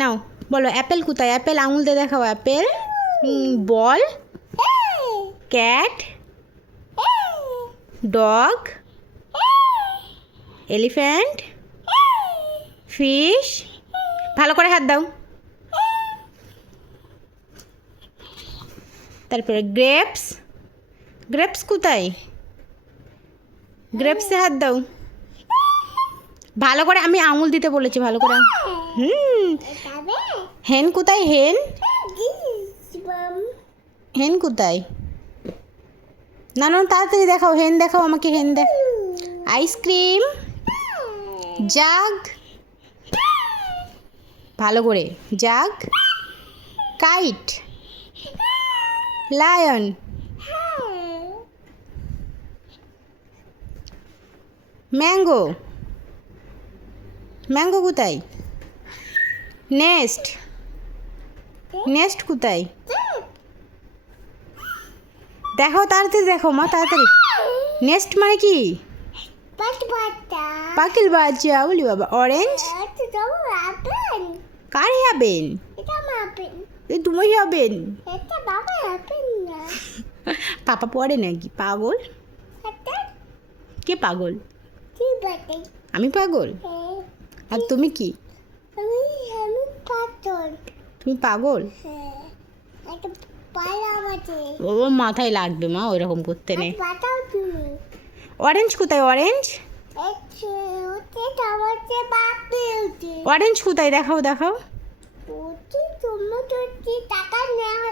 নাও বলো অ্যাপেল কোথায়? অ্যাপেল আঙুল দিয়ে দেখাও। অ্যাপেল, বল, ক্যাট, ডগ, এলিফ্যান্ট, ফিশ। ভালো করে হাত দাও। তারপরে গ্রেপস। গ্রেপস কোথায়? গ্রেপসে হাত দাও। ভালো করে, আমি আঙুল দিতে বলেছি, ভালো করে। হেন কোথায়? হেন, হেন কোথায়? না না, তাড়াতাড়ি দেখাও, হেন দেখাও আমাকে, হেন দেখ। আইসক্রিম, জাগ, ভালো করে, জাগ, কাইট, লায়ন, ম্যাঙ্গো। ম্যাঙ্গো কোথায়? নেস্ট। নেস্ট কোথায়? দেখাও, তাড়াতাড়ি দেখাও মা, তাড়াতাড়ি। নেস্ট মানে কি? পাখির বাচ্চা। বলি বাবা। অরেঞ্জ, কার হবেন? তুমি হবেন। পাপা পড়ে নাকি? পাগল। কে পাগল? আমি পাগল? আর তুমি কি? তুমি পাগল? ও মাথায় লাগবে মা, ওইরকম করতে নেই। অরেঞ্জ কোথায়? অরেঞ্জ, অরেঞ্জ কোথায়? দেখাও দেখাও।